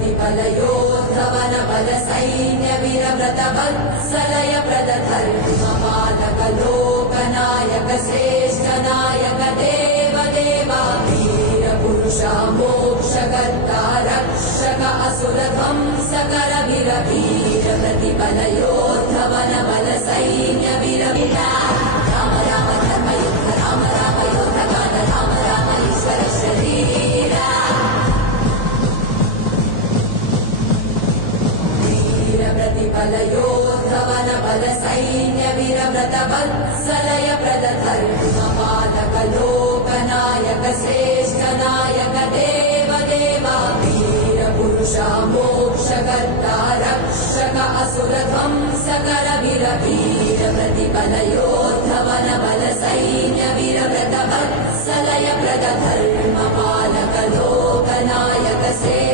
प्रतिफलयोद्धवन बल सैन्य वीरव्रत वत्सलय प्रदधर्मपालक लोकनायक श्रेष्ठ नायक देव देवा वीर पुरुषा मोक्षकर्ता रक्षक असुर ध्वंसकर वीर वीर प्रतिफलयोद्धवन बल सैन्य वीरव्रत राम राम धर्म युद्ध राम राम योद्ध गान राम राम ईश्वर शरीर प्रतिफलयोद्धवन बल सैन्य वीरव्रत वत्सलय प्रदधर्मपालक लोकनायक श्रेष्ठ नायक देव देवा वीर पुरुषा मोक्षकर्ता रक्षक असुर ध्वंसकर वीर वीर प्रतिफलयोद्धवन बल सैन्य वीरव्रत वत्सलय प्रदधर्मपालक लोकनायक श्रेष्ठ